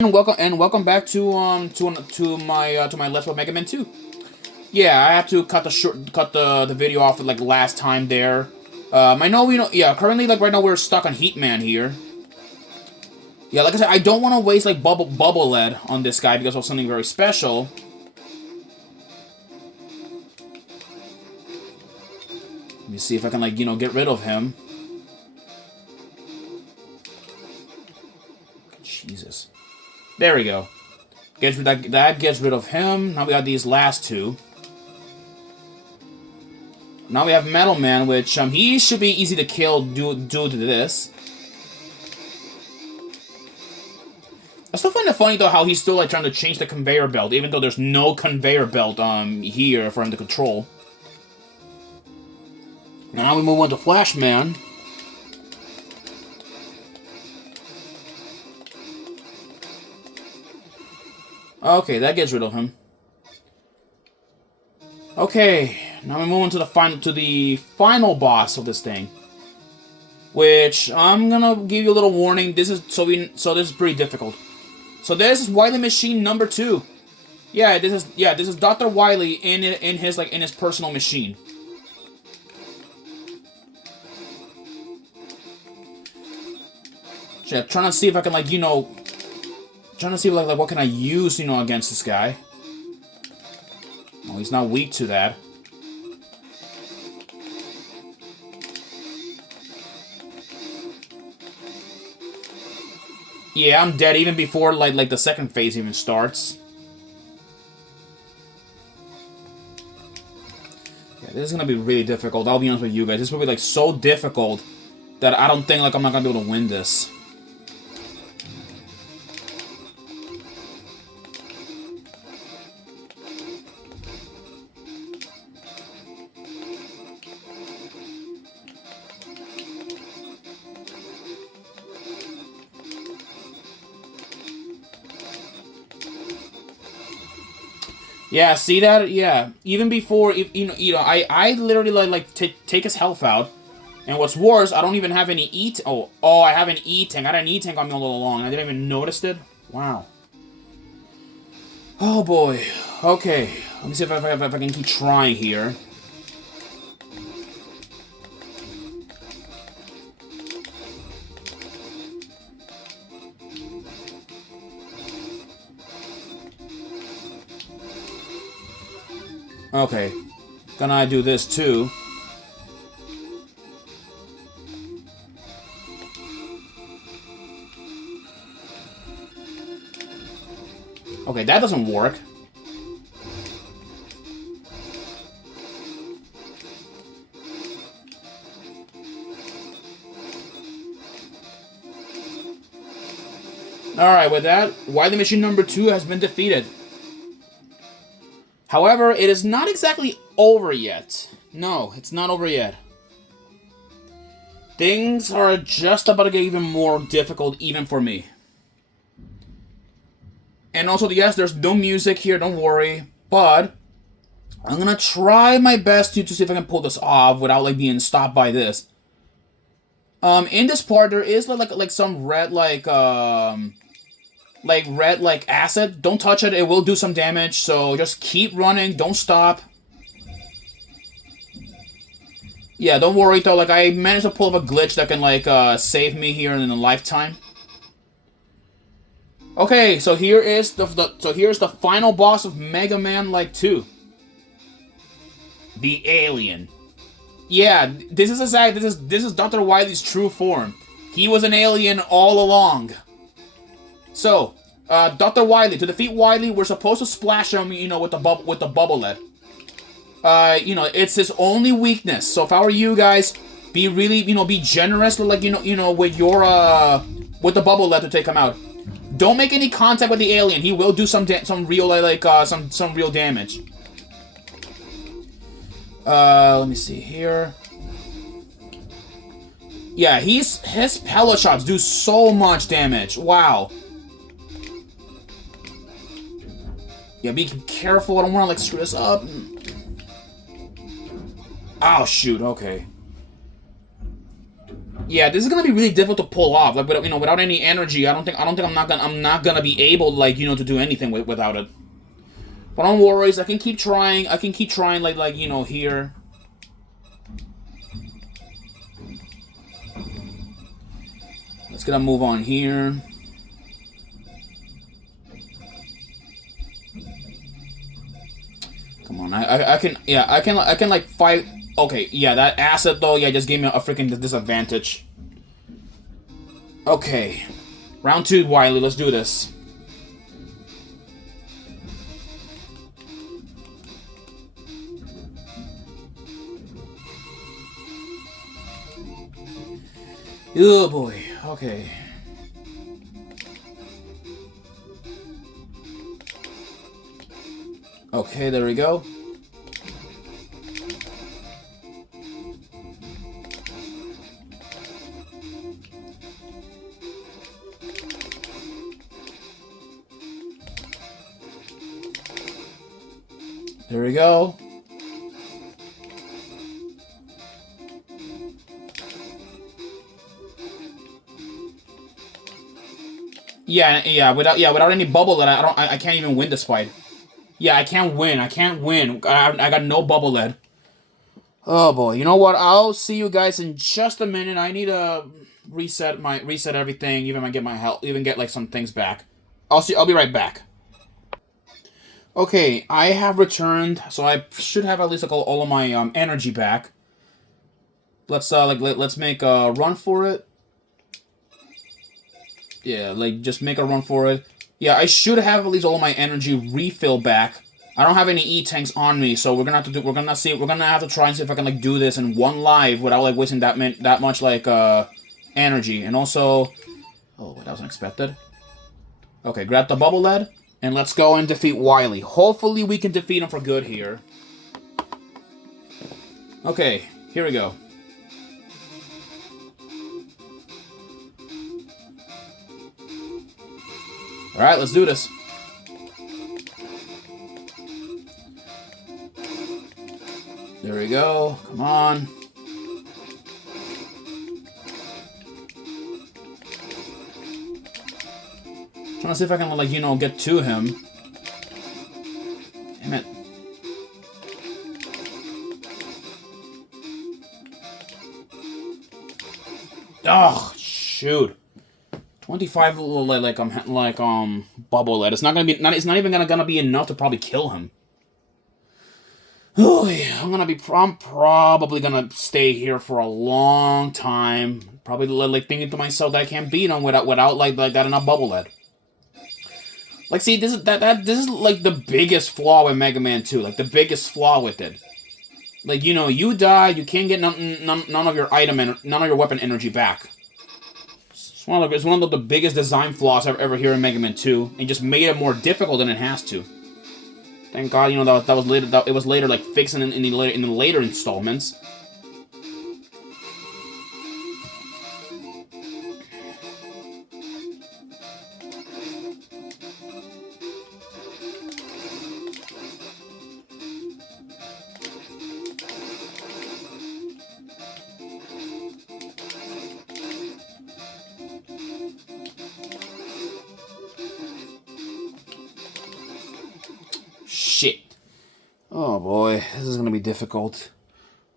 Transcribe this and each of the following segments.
And welcome back to my Let's Play Mega Man 2. Yeah, I have to cut the video off like last time there. I know currently like right now we're stuck on Heat Man here. Yeah, like I said, I don't want to waste like bubble lead on this guy because of something very special. Let me see if I can get rid of him. Jesus. There we go. That gets rid of him. Now we got these last two. Now we have Metal Man, which he should be easy to kill due to this. I still find it funny though how he's still like trying to change the conveyor belt, even though there's no conveyor belt here for him to control. Now we move on to Flash Man. Okay, that gets rid of him. Okay, now we move on to the final boss of this thing, which I'm gonna give you a little warning. This is pretty difficult. So this is Wily Machine number 2. Yeah, this is Dr. Wily in his personal machine. Yeah, trying to see if I can trying to see what can I use against this guy. Oh, he's not weak to that. Yeah, I'm dead even before like the second phase even starts. Yeah, this is gonna be really difficult. I'll be honest with you guys. This will be like so difficult that I don't think I'm not gonna be able to win this. Yeah, see that? Yeah, even before, I literally take his health out, and what's worse, I don't even have any Oh, I have an E-tank. I had an E-tank on me all along. I didn't even notice it. Wow. Oh boy. Okay, let me see if I can keep trying here. Okay, gonna do this too. Okay, that doesn't work. Alright, with that, Wily Machine number 2 has been defeated. However, it is not exactly over yet. No, it's not over yet. Things are just about to get even more difficult, even for me. And also, yes, there's no music here, don't worry. But I'm gonna try my best to see if I can pull this off without being stopped by this. In this part, there is some red red acid. Don't touch it, it will do some damage, so just keep running, don't stop. Yeah, don't worry though, I managed to pull up a glitch that can save me here in a lifetime. Okay, so here's the final boss of Mega Man 2. The alien. Yeah, this is Dr. Wily's true form. He was an alien all along. So, Dr. Wily, to defeat Wily, we're supposed to splash him, with the bubble lead. It's his only weakness. So if I were you guys, be really, be generous, with your, with the bubble lead to take him out. Don't make any contact with the alien. He will do some real, some real damage. Let me see here. Yeah, his pellet shots do so much damage. Wow. Yeah, be careful. I don't want to screw this up. Oh shoot. Okay. Yeah, this is gonna be really difficult to pull off. Like, without any energy, I don't think I'm not gonna be able, like, to do anything without it. But don't worry, I can keep trying. I can keep trying, like, here. Let's get a move on here. Come on, I can, yeah, I can, like, fight. Okay, yeah, that acid, though, yeah, just gave me a freaking disadvantage. Okay. Round 2, Wily, let's do this. Oh, boy. Okay. Okay, there we go. There we go. Without any bubble that I can't even win this fight. Yeah, I can't win. I can't win. I got no bubble lead. Oh boy, you know what? I'll see you guys in just a minute. I need to reset everything, even get my health, even get like some things back. I'll be right back. Okay, I have returned, so I should have at least like all of my energy back. Let's make a run for it. Yeah, like just make a run for it. Yeah, I should have at least all of my energy refill back. I don't have any E-tanks on me, so we're gonna have to try and see if I can like do this in one live without like wasting that much like energy. And also, oh, that was unexpected. Okay, grab the bubble lead and let's go and defeat Wily. Hopefully we can defeat him for good here. Okay, here we go. All right, let's do this. There we go. Come on. Trying to see if I can, like, get to him. Damn it. Oh, shoot. 25 bubble lead. It's not even gonna be enough to probably kill him. Oh yeah, I'm probably gonna stay here for a long time. Probably like thinking to myself that I can't beat him without like that enough bubble lead. Like, see, this is like the biggest flaw with Mega Man 2. Like the biggest flaw with it. Like, you die, you can't get none of your none of your weapon energy back. It's one of the biggest design flaws I've ever heard in Mega Man 2, and just made it more difficult than it has to. Thank God, that was later. It was later, like, fixing in the later installments. Shit. Oh boy, this is gonna be difficult.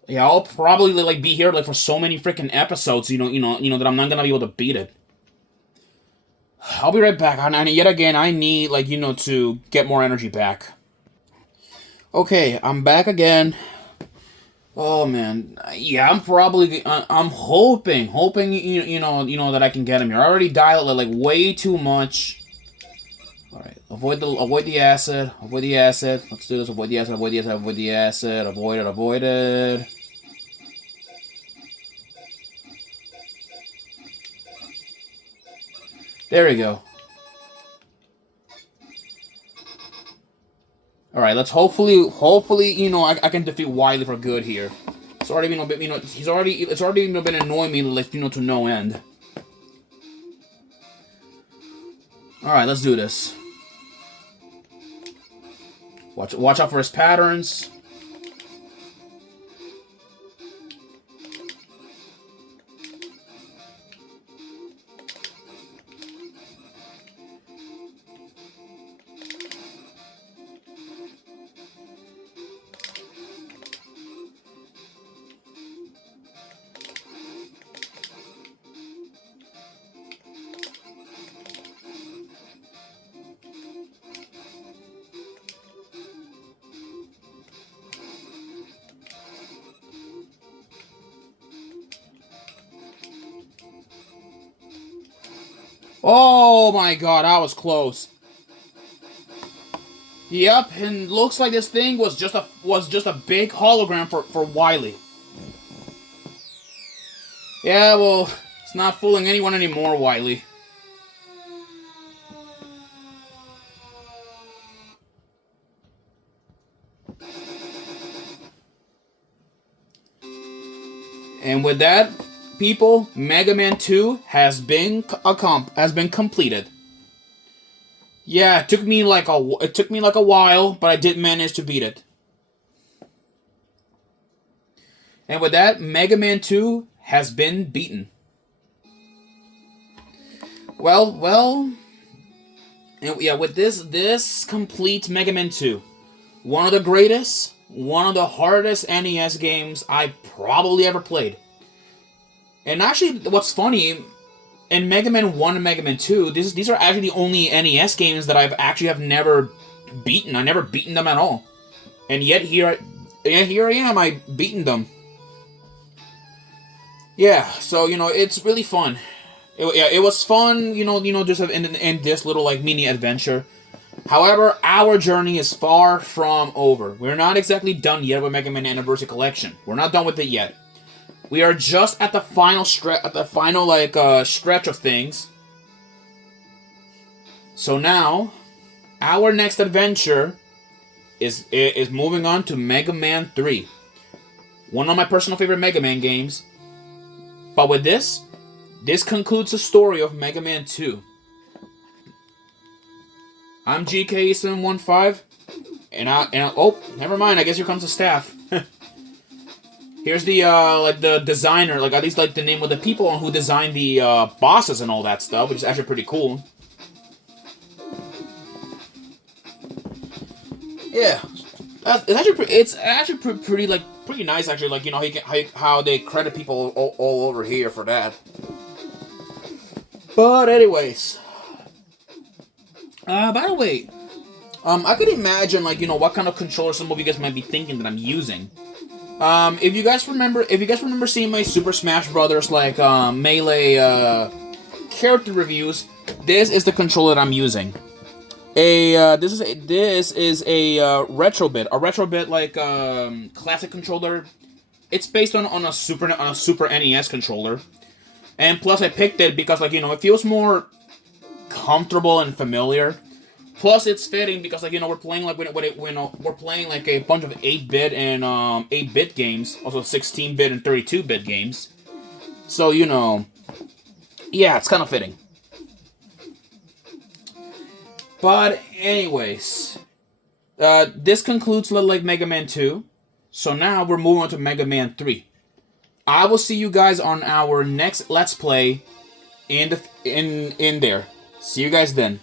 Yeah, I'll probably like be here like for so many freaking episodes, that I'm not gonna be able to beat it. I'll be right back. And yet again, I need like to get more energy back. Okay, I'm back again. Oh man, yeah, I'm hoping, that I can get him here. I already dialed like way too much. All right, avoid the acid. Avoid the acid. Let's do this. Avoid the acid. Avoid the acid. Avoid the acid. Avoid it. Avoid it. There we go. All right, let's hopefully, I can defeat Wily for good here. It's already it's already been annoying me like to no end. All right, let's do this. Watch out for his patterns. Oh my god, that was close. Yep, and looks like this thing was just a big hologram for Wily. Yeah, well, it's not fooling anyone anymore, Wily. And with that, people, Mega Man 2 has been completed. Yeah, it took me like a while, but I did manage to beat it. And with that, Mega Man 2 has been beaten. Well, and yeah, with this completes Mega Man 2. One of the greatest, one of the hardest NES games I probably ever played. And actually, what's funny, in Mega Man 1 and Mega Man 2, these are actually the only NES games that have never beaten. I've never beaten them at all. And yet here I am, I beaten them. Yeah, so, it's really fun. It was fun, just in this little, like, mini adventure. However, our journey is far from over. We're not exactly done yet with Mega Man Anniversary Collection. We're not done with it yet. We are just at the final stretch of things. So now, our next adventure is moving on to Mega Man 3. One of my personal favorite Mega Man games. But with this concludes the story of Mega Man 2. I'm GK715, and oh, never mind. I guess here comes the staff. Here's the the designer, at least the name of the people who designed the bosses and all that stuff, which is actually pretty cool. Yeah, it's actually pretty nice actually. How they credit people all over here for that. But anyways. By the way, I could imagine, what kind of controller some of you guys might be thinking that I'm using. If you guys remember seeing my Super Smash Brothers, Melee, character reviews, this is the controller that I'm using. This is a retrobit, classic controller. It's based on a Super NES controller. And plus I picked it because, it feels more comfortable and familiar. Plus, it's fitting because we're playing we're playing a bunch of 8-bit and 8-bit games, also 16-bit and 32-bit games. So yeah, it's kind of fitting. But anyways, this concludes Little Like Mega Man 2. So now we're moving on to Mega Man 3. I will see you guys on our next Let's Play in there. See you guys then.